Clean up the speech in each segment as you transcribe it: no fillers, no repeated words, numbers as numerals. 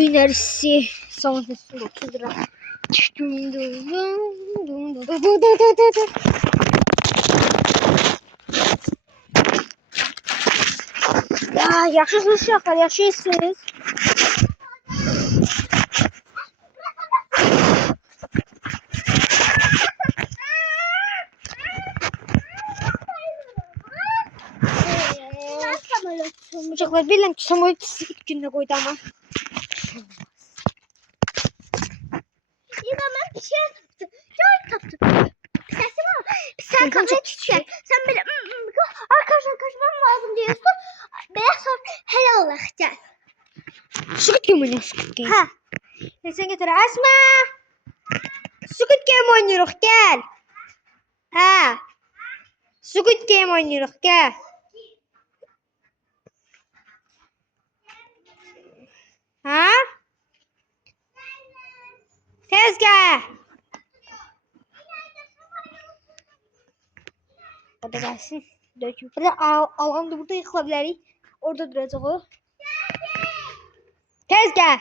Günersi savunmasında 30 lira. Ya yaşıyorsunuz şaklar, yaşıyorsunuz. Uçaklar bilmem ki samoyet ilk günde koydu ama. Yine ben bir şey yaptım. Çok yaptım. Sesim ama sen kafaya düşer. Sen böyle arkadaşlar kaçmam lazım diyorsun. Beyaz sor helal olarak gel. Squid Game oynuyor, Squid Game. Ha. Sen getir Asma. Squid Game oynuyoruz, gel. Ha. Squid Game oynuyoruz, gel. Ha? Tezgah. O da gelsin. Döküm. Alan da burada yıkılabilir. Orada duracak o. Tezgah.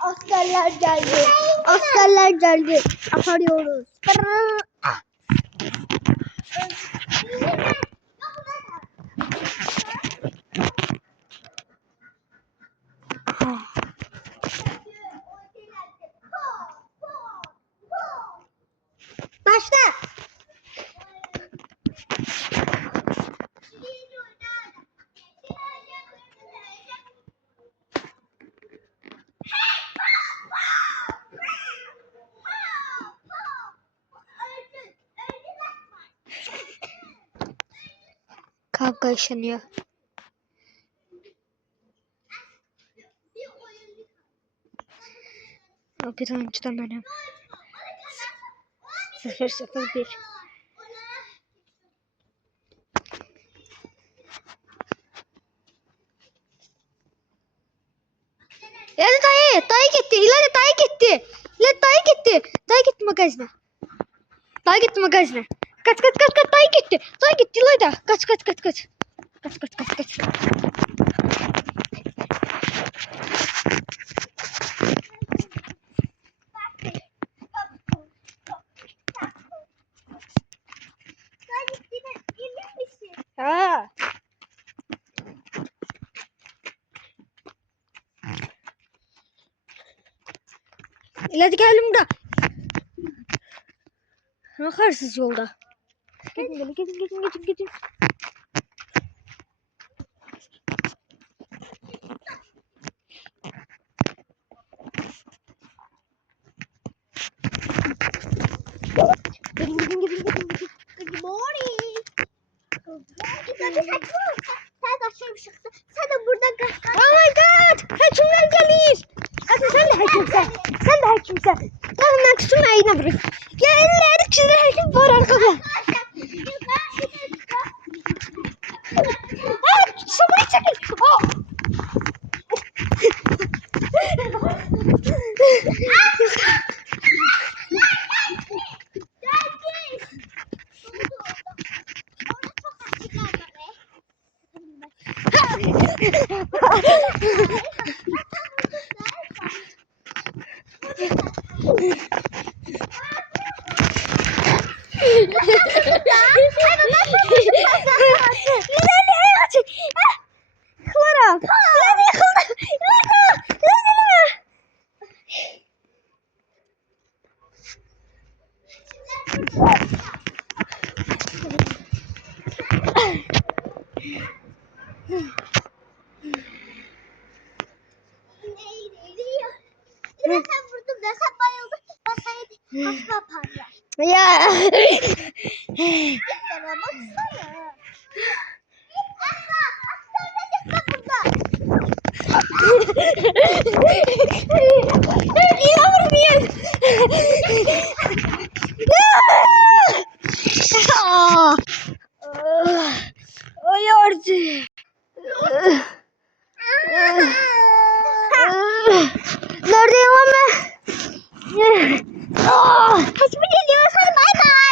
Askerler geldi. Askerler geldi. Aparıyoruz. Başla. Kavga yaşanıyor. Bir oyuncudan benim. 0-0-1. Yani dayı gitti. İleride dayı gitti. İleride dayı gitti. Dayı gitti magazine. Dayı gitti magazine. Kaç dayı gitti. Dayı gitti İleride. Kaç. Kaç. Ha. İleride geldim burada. Bakarsınız yolda. Gidin. Good morning. Sen kaçırmışsın. Sen de burada kaç. Oh my god! Hekimler gelir. Hadi sen de hekimsen. Gelin ben kısımla yine bırak. Ya elleri çizgi hekim var arkada. Samayı çekin. Ya. Sana baksana. Aha, hastanede burada. İnanmıyorum. Ay artık. Neredeyim ben? Hiçbir geliyorsan bay bay.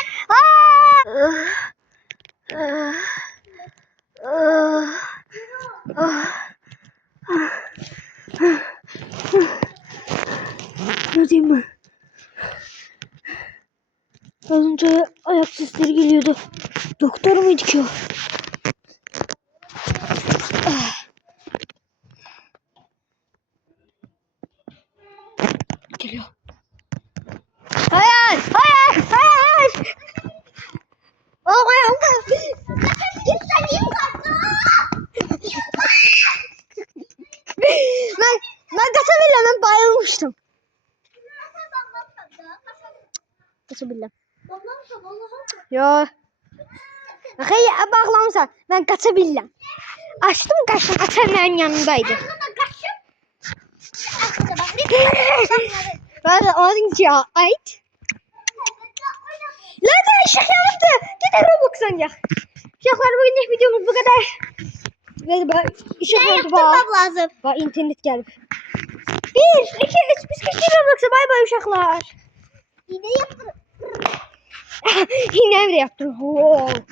Neredeyim ben? Az önce ayak sesleri geliyordu. Doktor muydu ki o? Geliyor. Hayır! Hayır! Hayır! Oh my God! Ben kaçabildim. Ben bayılmıştım. Kaçabildim. Yo. Hayır bağlamışsan. Ben kaçabildim. Açtım kaçtım. Açanların yanındaydı. Ben de onun için ait. Lan ışık yanıktı. Gidelim Roblox'tan ya. Uşaklar bugünlük videomuz bu kadar. Ve ışık yanıktı bak. lazım. Bak internet geldi. 1, 2, 3 biz geçtik Roblox'a. Bay bay uşaklar. Yine yaptım. Yine evde yaptım. Wow.